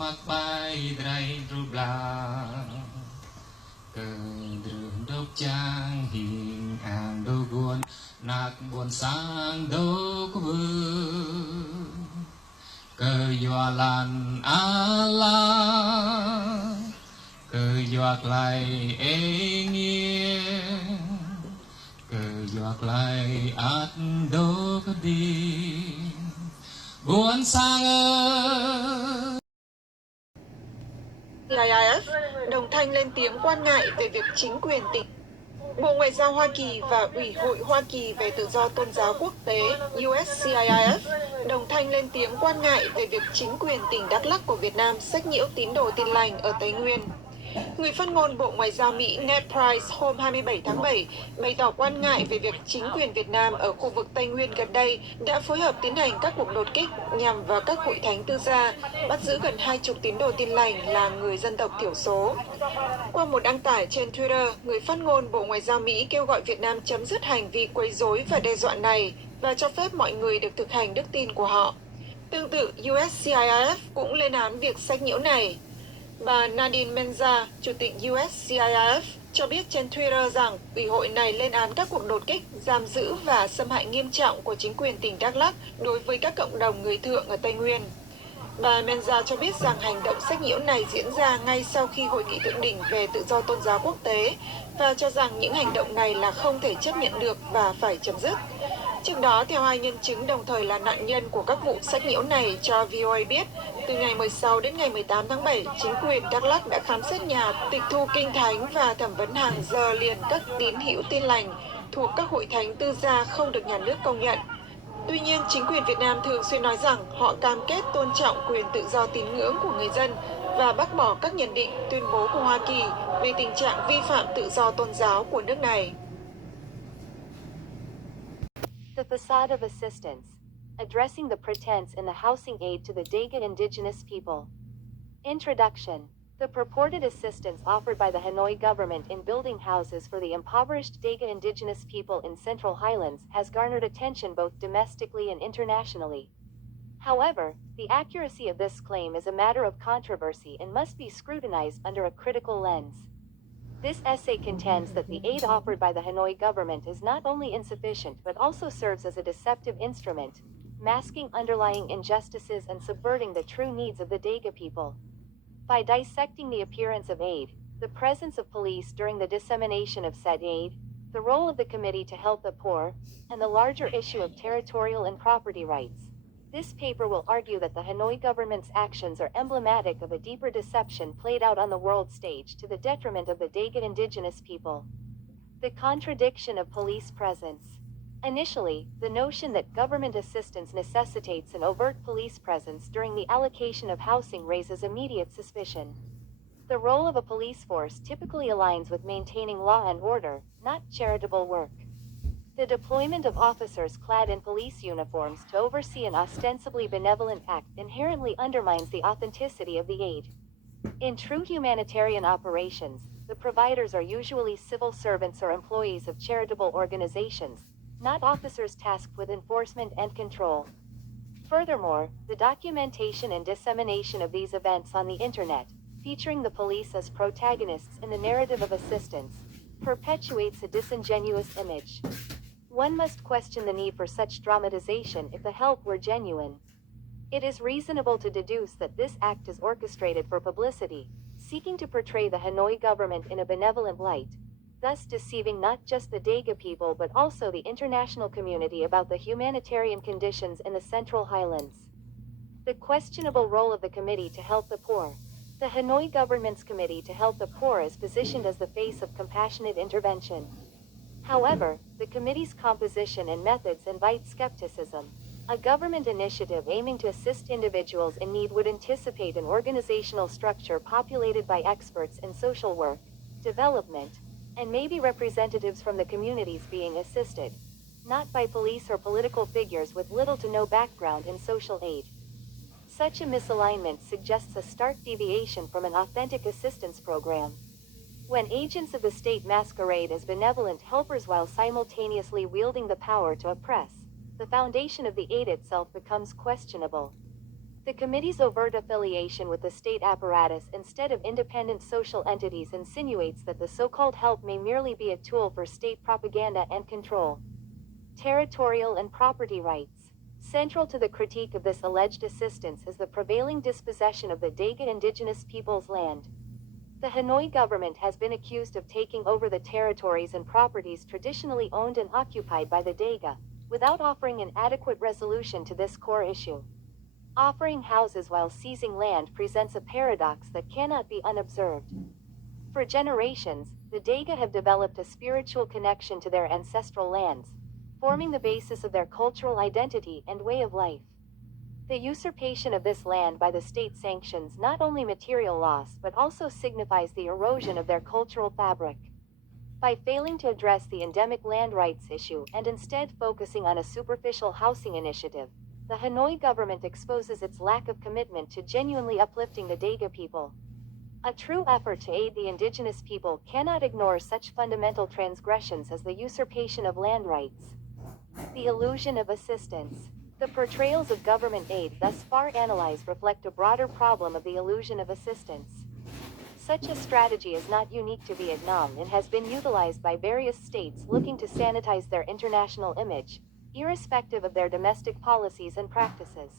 mặc bài dray rubla cơ đường đốc trang hình hàng đô guôn nạc buồn sang đô có vương cơ dọa lan ala cơ dọa lại ê nghe cơ dọa lại át đô có đi buồn sang ơi. IIF đồng thanh lên tiếng quan ngại về việc chính quyền tỉnh. Bộ Ngoại giao Hoa Kỳ và Ủy hội Hoa Kỳ về tự do tôn giáo quốc tế USCIF đồng thanh lên tiếng quan ngại về việc chính quyền tỉnh Đắk Lắk của Việt Nam sách nhiễu tín đồ Tin lành ở Tây Nguyên. Người phát ngôn Bộ Ngoại giao Mỹ Ned Price hôm 27 tháng 7 bày tỏ quan ngại về việc chính quyền Việt Nam ở khu vực Tây Nguyên gần đây đã phối hợp tiến hành các cuộc đột kích nhằm vào các hội thánh tư gia, bắt giữ gần 20 tín đồ Tin lành là người dân tộc thiểu số. Qua một đăng tải trên Twitter, người phát ngôn Bộ Ngoại giao Mỹ kêu gọi Việt Nam chấm dứt hành vi quấy rối và đe dọa này và cho phép mọi người được thực hành đức tin của họ. Tương tự, USCIF cũng lên án việc sách nhiễu này. Bà Nadine Menza, Chủ tịch USCIF, cho biết trên Twitter rằng Ủy hội này lên án các cuộc đột kích, giam giữ và xâm hại nghiêm trọng của chính quyền tỉnh Đắk Lắk đối với các cộng đồng người Thượng ở Tây Nguyên. Bà Menza cho biết rằng hành động sách nhiễu này diễn ra ngay sau khi Hội nghị thượng đỉnh về tự do tôn giáo quốc tế và cho rằng những hành động này là không thể chấp nhận được và phải chấm dứt. Trước đó, theo hai nhân chứng đồng thời là nạn nhân của các vụ sách nhiễu này cho VOA biết, từ ngày 16 đến ngày 18 tháng 7, chính quyền Đắk Lắk đã khám xét nhà, tịch thu kinh thánh và thẩm vấn hàng giờ liền các tín hữu Tin lành thuộc các hội thánh tư gia không được nhà nước công nhận. Tuy nhiên, chính quyền Việt Nam thường xuyên nói rằng họ cam kết tôn trọng quyền tự do tín ngưỡng của người dân và bác bỏ các nhận định, tuyên bố của Hoa Kỳ về tình trạng vi phạm tự do tôn giáo của nước này. The facade of assistance, addressing the pretense in the housing aid to the Daga indigenous people. Introduction. The purported assistance offered by the Hanoi government in building houses for the impoverished Daga indigenous people in Central Highlands has garnered attention both domestically and internationally. However, the accuracy of this claim is a matter of controversy and must be scrutinized under a critical lens. This essay contends that the aid offered by the Hanoi government is not only insufficient but also serves as a deceptive instrument, masking underlying injustices and subverting the true needs of the Daga people. By dissecting the appearance of aid, the presence of police during the dissemination of said aid, the role of the Committee to Help the Poor, and the larger issue of territorial and property rights, this paper will argue that the Hanoi government's actions are emblematic of a deeper deception played out on the world stage to the detriment of the Daga indigenous people. The contradiction of police presence. Initially, the notion that government assistance necessitates an overt police presence during the allocation of housing raises immediate suspicion. The role of a police force typically aligns with maintaining law and order, not charitable work. The deployment of officers clad in police uniforms to oversee an ostensibly benevolent act inherently undermines the authenticity of the aid. In true humanitarian operations, the providers are usually civil servants or employees of charitable organizations, not officers tasked with enforcement and control. Furthermore, the documentation and dissemination of these events on the internet, featuring the police as protagonists in the narrative of assistance, perpetuates a disingenuous image. One must question the need for such dramatization if the help were genuine. It is reasonable to deduce that this act is orchestrated for publicity, seeking to portray the Hanoi government in a benevolent light, thus deceiving not just the Daga people but also the international community about the humanitarian conditions in the Central Highlands. The questionable role of the Committee to Help the Poor. The Hanoi government's Committee to Help the Poor is positioned as the face of compassionate intervention. However, the committee's composition and methods invite skepticism. A government initiative aiming to assist individuals in need would anticipate an organizational structure populated by experts in social work, development, and maybe representatives from the communities being assisted, not by police or political figures with little to no background in social aid. Such a misalignment suggests a stark deviation from an authentic assistance program. When agents of the state masquerade as benevolent helpers while simultaneously wielding the power to oppress, the foundation of the aid itself becomes questionable. The committee's overt affiliation with the state apparatus instead of independent social entities insinuates that the so-called help may merely be a tool for state propaganda and control. Territorial and property rights. Central to the critique of this alleged assistance is the prevailing dispossession of the Daga indigenous people's land. The Hanoi government has been accused of taking over the territories and properties traditionally owned and occupied by the Daga, without offering an adequate resolution to this core issue. Offering houses while seizing land presents a paradox that cannot be unobserved. For generations, the Daga have developed a spiritual connection to their ancestral lands, forming the basis of their cultural identity and way of life. The usurpation of this land by the state sanctions not only material loss but also signifies the erosion of their cultural fabric. By failing to address the endemic land rights issue and instead focusing on a superficial housing initiative, the Hanoi government exposes its lack of commitment to genuinely uplifting the Daga people. A true effort to aid the indigenous people cannot ignore such fundamental transgressions as the usurpation of land rights. The illusion of assistance. The portrayals of government aid thus far analyzed reflect a broader problem of the illusion of assistance. Such a strategy is not unique to Vietnam and has been utilized by various states looking to sanitize their international image, irrespective of their domestic policies and practices.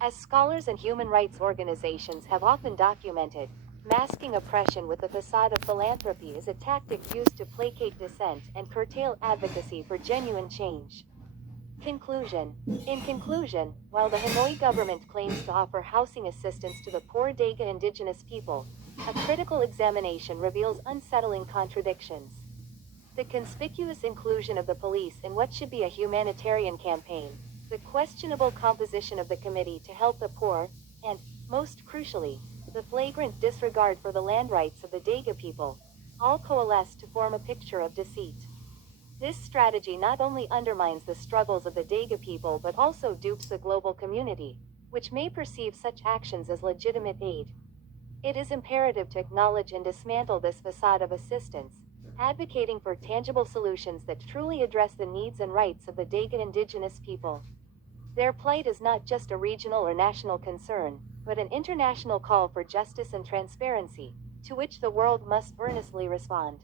As scholars and human rights organizations have often documented, masking oppression with the facade of philanthropy is a tactic used to placate dissent and curtail advocacy for genuine change. Conclusion. In conclusion, while the Hanoi government claims to offer housing assistance to the poor Daga indigenous people, a critical examination reveals unsettling contradictions. The conspicuous inclusion of the police in what should be a humanitarian campaign, the questionable composition of the committee to help the poor, and, most crucially, the flagrant disregard for the land rights of the Daga people, all coalesce to form a picture of deceit. This strategy not only undermines the struggles of the Daga people but also dupes the global community, which may perceive such actions as legitimate aid. It is imperative to acknowledge and dismantle this facade of assistance, advocating for tangible solutions that truly address the needs and rights of the Daga indigenous people. Their plight is not just a regional or national concern, but an international call for justice and transparency, to which the world must earnestly respond.